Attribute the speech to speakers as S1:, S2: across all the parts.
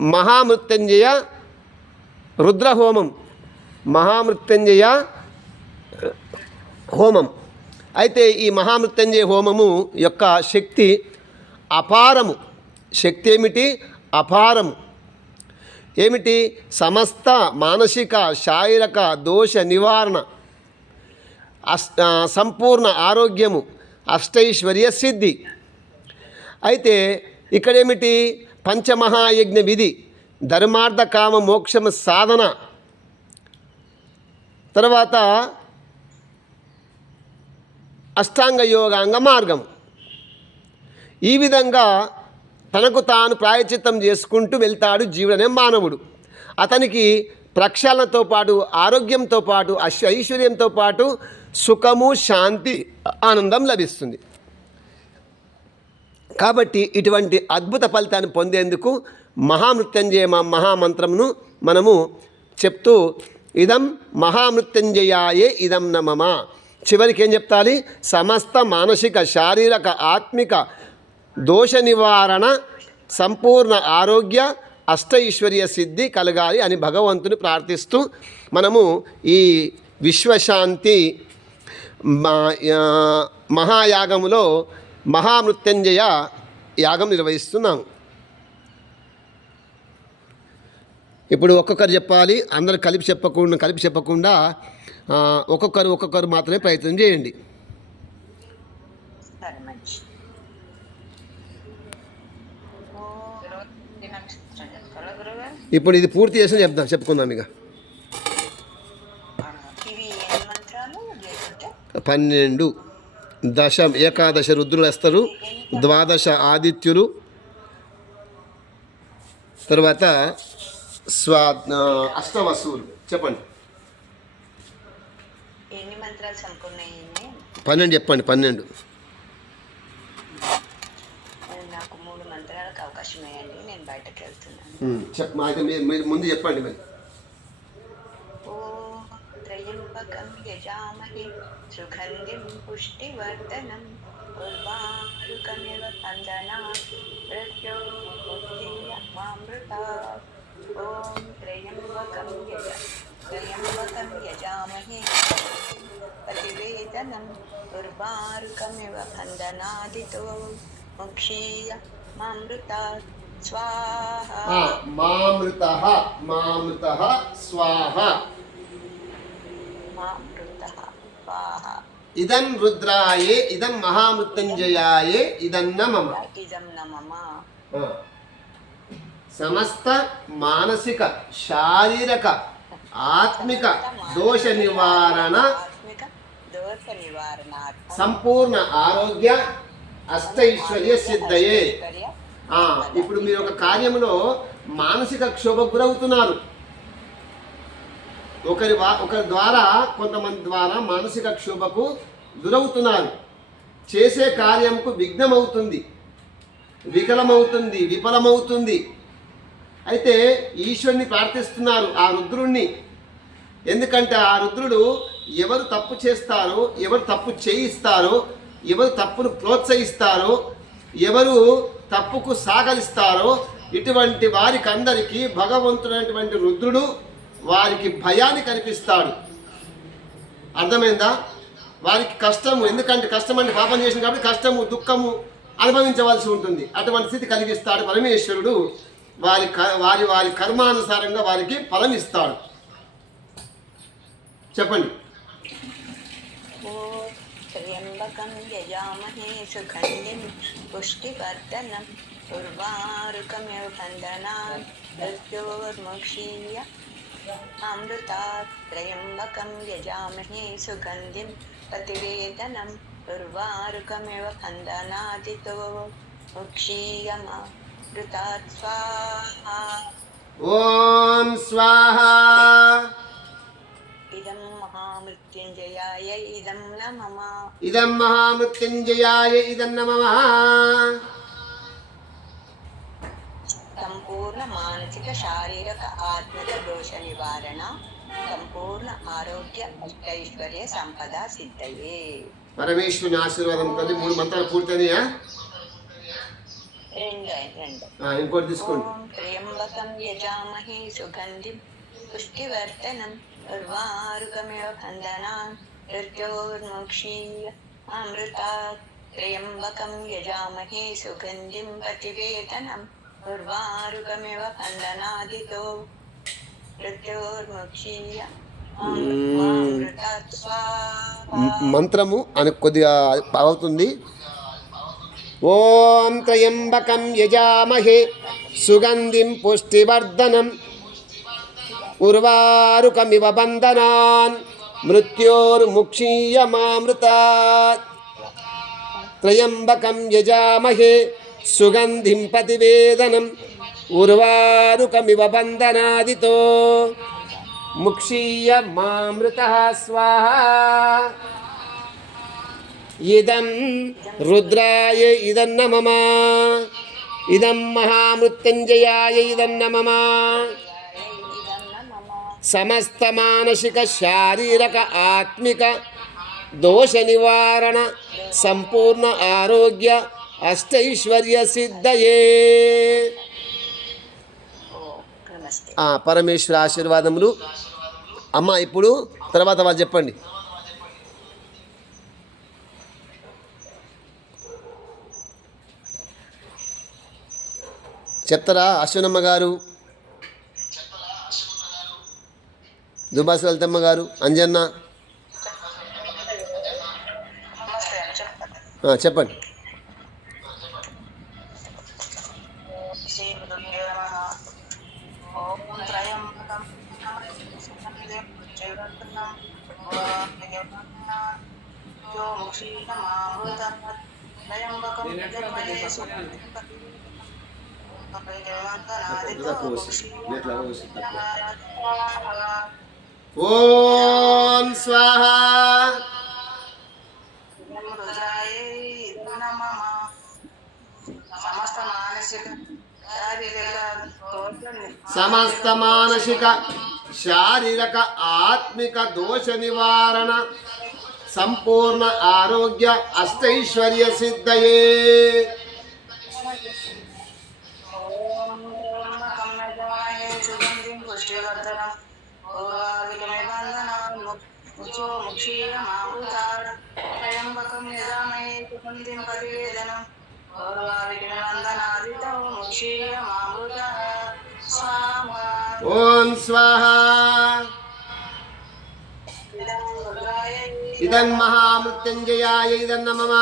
S1: మహామృత్యుంజయ రుద్రహోమం. మహామృత్యుంజయ హోమం. అయితే ఈ మహామృత్యుంజయ హోమము యొక్క శక్తి అపారము. శక్తి ఏమిటి? అపారము. ఏమిటి? సమస్త మానసిక శారీరక దోష నివారణ. అస్ సంపూర్ణ ఆరోగ్యము అష్టైశ్వర్య సిద్ధి. అయితే ఇక్కడేమిటి పంచమహాయజ్ఞ విధి ధర్మార్థ కామ మోక్షమ సాధన. తర్వాత అష్టాంగ యోగాంగ మార్గం. ఈ విధంగా తనకు తాను ప్రాయచిత్తం చేసుకుంటూ వెళ్తాడు జీవుడనే మానవుడు. అతనికి ప్రక్షాళనతో పాటు ఆరోగ్యంతో పాటు అశ్ ఐశ్వర్యంతో పాటు సుఖము శాంతి ఆనందం లభిస్తుంది. కాబట్టి ఇటువంటి అద్భుత ఫలితాన్ని పొందేందుకు మహామృత్యంజయ మహామంత్రమును మనము చెప్తూ ఇదం మహామృత్యంజయాయే ఇదం నమమ. చివరికి ఏం చెప్తాలి? సమస్త మానసిక శారీరక ఆత్మిక దోష నివారణ సంపూర్ణ ఆరోగ్య అష్టైశ్వర్య సిద్ధి కలగాలి అని భగవంతుని ప్రార్థిస్తూ మనము ఈ విశ్వశాంతి మా- మహాయాగములో మహామృత్యుంజయ యాగం నిర్వహిస్తున్నాము ఇప్పుడు ఒక్కొక్కరు చెప్పాలి అందరు కలిపి చెప్పకుండా కలిపి చెప్పకుండా ఒక్కొక్కరు ఒక్కొక్కరు మాత్రమే ప్రయత్నం చేయండి. ఇప్పుడు ఇది పూర్తి చేసి చెప్దాం చెప్పుకుందాం ఇక. పన్నెండు. దశ ఏకాదశ రుద్రులు వేస్తారు. ద్వాదశ ఆదిత్యులు. తర్వాత స్వా అష్టవసువులు. చెప్పండి. పన్నెండు చెప్పండి పన్నెండు.
S2: నాకు మూడు మంత్రాలకు అవకాశం వేయండి నేను బయటకు వెళ్తున్నాను.
S1: ఉమ్, చెప్ మా అయితే మీరు మీరు ముందు చెప్పండి మరి.
S2: త్రయంబకం యజామహే సుగంధిం పుష్టివర్ధనం ఉర్వారుకమివ వందనా మృత్యోమృత ఓం త్రయంబకం యజ త్రయంబకం యజామహే ప్రతివేదనం ఉర్వారుకమివ వందనాదితో ముక్షీయ మామృత స్వాహా
S1: ఆ, మామృత మామృత స్వాహ
S2: మామృత స్వాహా
S1: ఇదం రుద్రాయే ఇదం మహామృత్యుంజయాయే ఇదన్న మమ. సమస్త మానసిక శారీరక ఆత్మిక దోష నివారణ సంపూర్ణ ఆరోగ్య అష్టైశ్వర్య సిద్ధయే ఇప్పుడు మీరు ఒక కార్యంలో మానసిక క్షోభకు గురవుతున్నారు. ఒకరి వా ఒకరి ద్వారా కొంతమంది ద్వారా మానసిక క్షోభకు గురవుతున్నారు. చేసే కార్యంకు విఘ్నమవుతుంది. వికలమవుతుంది విఫలమవుతుంది. అయితే ఈశ్వరుని ప్రార్థిస్తున్నారు ఆ రుద్రుణ్ణి. ఎందుకంటే ఆ రుద్రుడు ఎవరు తప్పు చేస్తారో ఎవరు తప్పు చేయిస్తారో ఎవరు తప్పును ప్రోత్సహిస్తారో ఎవరు తప్పుకు సాగలిస్తారో ఇటువంటి వారికి అందరికీ భగవంతుడైనటువంటి రుద్రుడు వారికి భయాన్ని కనిపిస్తాడు. అర్థమైందా? వారికి కష్టము ఎందుకంటే కష్టం అంటే పాపం చేసింది కాబట్టి కష్టము దుఃఖము అనుభవించవలసి ఉంటుంది. అటువంటి స్థితి కలిగిస్తాడు పరమేశ్వరుడు. వారి క- వారి వారి కర్మానుసారంగా వారికి ఫలం ఇస్తాడు. చెప్పండి.
S2: ఓ త్ర్యంబకం యజామహే సుగంధిం పుష్టివర్ధనం ఉర్వారుకమివ బంధనాన్ అమృతాత్ త్రయంబకం యజామహే సుగంధిం ప్రతివేదనం ఉర్వారుకమివ బంధనాదితో ముక్షీయమృతాత్ స్వాహా
S1: ఓం స్వాహ
S2: ఇదం మహామృత్యుంజయాయ ఇదం నమమ
S1: ఇదం మహామృత్యుంజయాయ ఇదం నమః
S2: సంపూర్ణ మానసిక శారీరక ఆత్మిక దోష నివారణ సంపూర్ణ ఆరోగ్య అష్టైశ్వర్య సంపద సిద్ధయే.
S1: పరమేశ్వరుని ఆశీర్వాదం తల్లి మూడు మంత్రాలు పూర్తయినాయా? ఇంకోటి తీసుకోండి.
S3: త్ర్యంబకం యజామహే సుగంధిం పుష్టివర్ధనం ఉర్వారుకమివ బంధనాన్ మృత్యోర్ముక్షీయ అమృతాత్. త్ర్యంబకం యజామహే సుగంధిం పతివేదనం
S1: మంత్రము అని కొద్దిగా అవుతుంది ఓం త్రయంబకం యజామహే సుగంధిం పుష్టివర్ధనం. ఉర్వారుకమివ బంధనాన్. మృత్యోర్ముక్షీయమామృతాత్. త్రయంబకం యజామహే సుగంధిం పతివేదనం ఉర్వారుకమివ బంధనాదితో ముక్షీయ మామృత స్వాహ. ఇదం రుద్రాయ ఇదన్న మమ ఇదం మహామృత్యుంజయాయ ఇదన్న మమ సమస్త మానసిక శారీరక ఆత్మిక దోష నివారణ సంపూర్ణ ఆరోగ్య అష్టైశ్వర్య సిద్ధయే పరమేశ్వర ఆశీర్వాదములు. అమ్మ ఇప్పుడు తర్వాత వాళ్ళు చెప్పండి. చెప్తారా అశ్వనమ్మ గారు? దుబాసి లలితమ్మ గారు? అంజన్న?
S3: చెప్పండి
S1: ఆ, చెప్పండి
S3: శ్రీ గురుభ్యో నమః ఓం త్రయంబకం జగత్తునం యో ముక్షీణమామృతం త్రయంబకం జగమహే
S1: ఓం స్వాహ
S3: సమస్త మానసిక శారీరక
S1: ఆత్మిక దోష నివారణ సంపూర్ణ ఆరోగ్య అష్టైశ్వర్య సిద్ధయే.
S3: త్రయంబకం యజామహే సుగంధిం పరివేదనం పూర్వావిఘ్నవందనాదితో ముక్షీయమామృత స్వాహా
S1: ఓం స్వాహ
S3: ఇదం రుద్రాయ
S1: ఇదం మహామృత్యుంజయాయ ఇదన్న మమ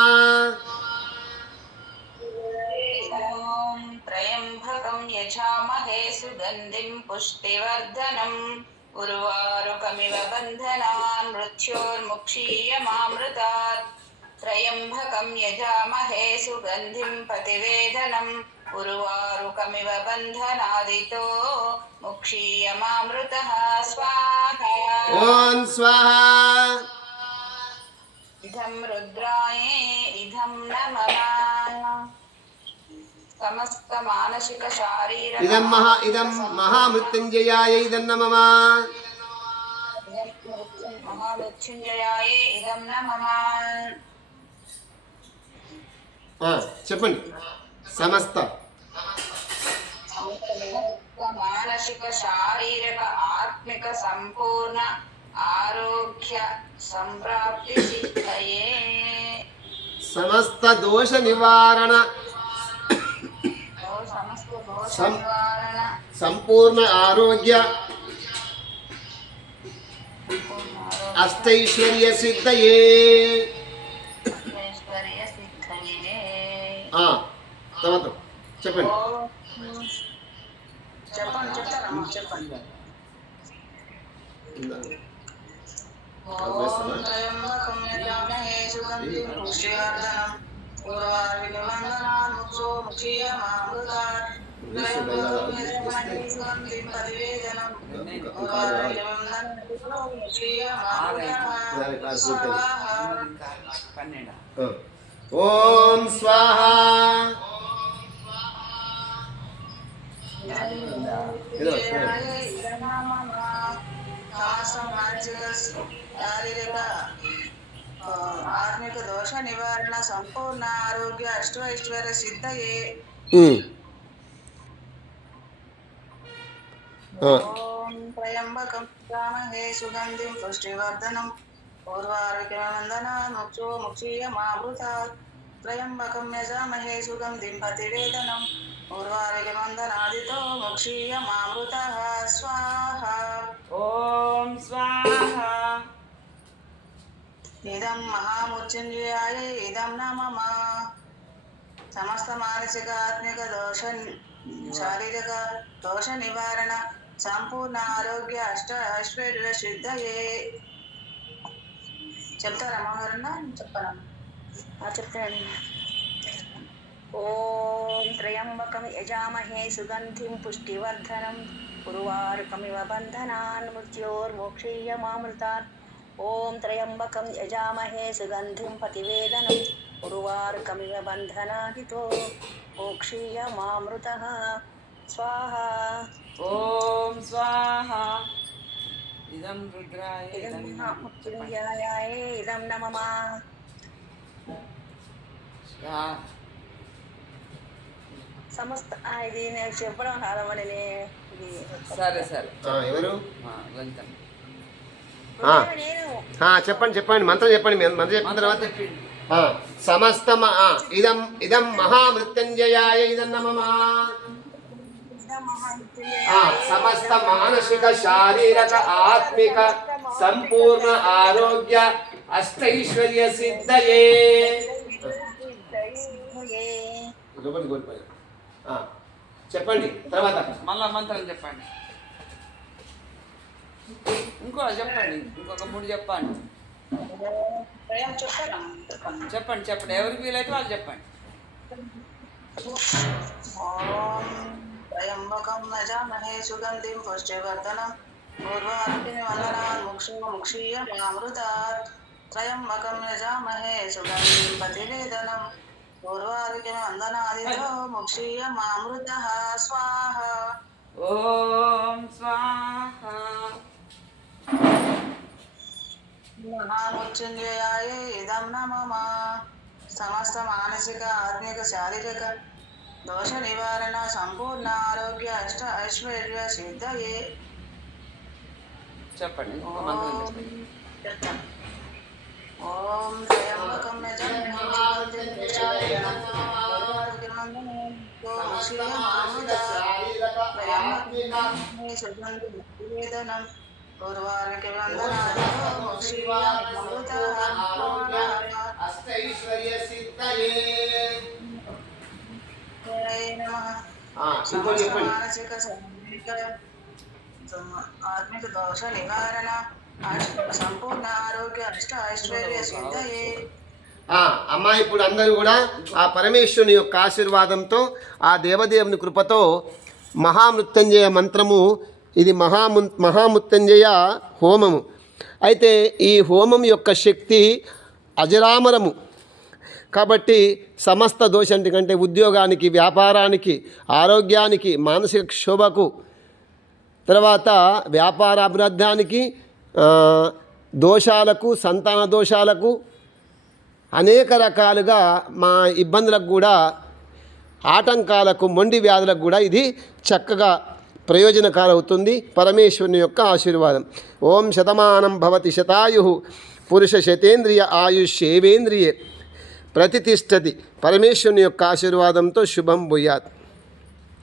S3: ఓం త్రయంబకం త్రయంబకం యజామహే సుగంధిం పతివేదనం ఉర్వారుకమివ బంధనాదితో ముక్షీయమామృతః స్వాహా
S1: ఓం స్వాహ
S3: ఇదం రుద్రాయే ఇదం నమః సమస్త మానసిక శారీరక
S1: ఇదం మహా ఇదం మహామృత్యుంజయాయ ఇదన్న మమ
S3: మహామృత్యుంజయాయే ఇదం నమః
S1: ఆ, చెప్పండి. సమస్త.
S3: మానసిక శారీరక ఆత్మిక సంపూర్ణ ఆరోగ్య సంప్రాప్తి సిద్ధయే
S1: సమస్త దోష నివారణ.
S3: దోష నివారణ
S1: సంపూర్ణ ఆరోగ్య. అష్టైశ్వర్య సిద్ధయే. తర్వాత చెప్పండి
S3: చెప్పండి చెప్తారా చెప్పండి ఓం స్వాహా. ఆత్మిక దోష నివారణ సంపూర్ణ ఆరోగ్య అష్టైశ్వర్య సిద్ధయే ఓం త్రయంబకం రామహే సుగంధిం పుష్టివర్ధనం. త్రయంబకం యజామహే స్వాహ
S4: ఓం స్వాహ
S3: ఇదం మహామృత్యుంజయాయ ఇదం సమస్త మానసిక ఆత్మిక దోష శారీరక దోష నివారణ సంపూర్ణ ఆరోగ్య అష్ట ఐశ్వర్య సిద్ధయే చెప్తారా అమ్మగారన్నా చెప్పరా చెప్తాను ఓం త్రయంబకం యజామహే సుగంధిం పుష్టివర్ధనం ఉర్వారుకమివ బంధనాన్ మృత్యోర్మోక్షీయమామృతాత్ ఓం త్రయంబకం యజామహే సుగంధిం పతివేదనం ఉర్వారుకమివ బంధనాదితో మోక్షీయమామృత స్వాహ
S4: ఓం స్వాహ ఇదం రుద్రాయ
S3: ఇదం
S4: ఇదం
S3: మృత్యుంజయాయ ఇదం నమమ. సమస్త ఇది నేను చెప్పడం కాదమ్మని ఇది
S4: సరే సరే.
S1: ఎవరు? చెప్పండి చెప్పండి మంత్రం చెప్పండి మంత్రం చెప్పిన తర్వాత సమస్త ఇదం ఇదం మహామృత్యుంజయాయ ఇదం నమః.
S3: ఇదం మహామృత్యుంజయాయ
S1: ఆ, సమస్త మానసిక శారీరక ఆత్మిక సంపూర్ణ ఆరోగ్య అష్టైశ్వర్య సిద్ధయే. చెప్పండి తర్వాత.
S4: మళ్ళా మంత్రం చెప్పండి. ఇంకో చెప్పండి ఇంకొక మూడు చెప్పండి.
S3: చెప్పండి
S4: చెప్పండి. ఎవరికి వీలైతే వాళ్ళు చెప్పండి.
S3: ఓం త్రయంబకం నజామహే సుగంధిం పుష్టివర్ధనం పూర్వార్తిమి వందనాన్ ముక్షో ముక్షీయ మామృతాత్ త్రయంబకం యజామహే సుగంధిం పతివేదనం పూర్వార్తిమి వందనాదితో ముక్షీయ మామృత స్వాహ
S4: ఓం స్వాహ
S3: దోష నివారణ సంపూర్ణ ఆరోగ్య అష్ట ఐశ్వర్య సిద్ధయే
S4: చెప్పండి.
S3: ఓం త్రయంబకం వేదనం పూర్వారికి
S1: అష్టైశ్వర్య సిద్ధయే చెప్పండి.
S3: ఆత్మిక దోష నివారణ సంపూర్ణ ఆరోగ్య అష్ట ఐశ్వర్య సిద్ధయే.
S1: అమ్మ ఇప్పుడు అందరూ కూడా ఆ పరమేశ్వరుని యొక్క ఆశీర్వాదంతో ఆ దేవదేవుని కృపతో మహామృత్యుంజయ మంత్రము ఇది మహాము మహామృత్యుంజయ హోమము. అయితే ఈ హోమం యొక్క శక్తి అజరామరము. కాబట్టి సమస్త దోషంటి కంటే ఉద్యోగానికి వ్యాపారానికి ఆరోగ్యానికి మానసిక క్షోభకు తర్వాత వ్యాపార అభివృద్ధానికి దోషాలకు సంతాన దోషాలకు అనేక రకాలుగా మా ఇబ్బందులకు కూడా ఆటంకాలకు మొండి వ్యాధులకు కూడా ఇది చక్కగా ప్రయోజనకరవుతుంది. పరమేశ్వరుని యొక్క ఆశీర్వాదం. ఓం శతమానం భవతి శతాయు పురుష శతేంద్రియ ఆయుష్ ఏవేంద్రియే ప్రతిష్టతి. పరమేశ్వరుని యొక్క ఆశీర్వాదంతో శుభం భూయాత్.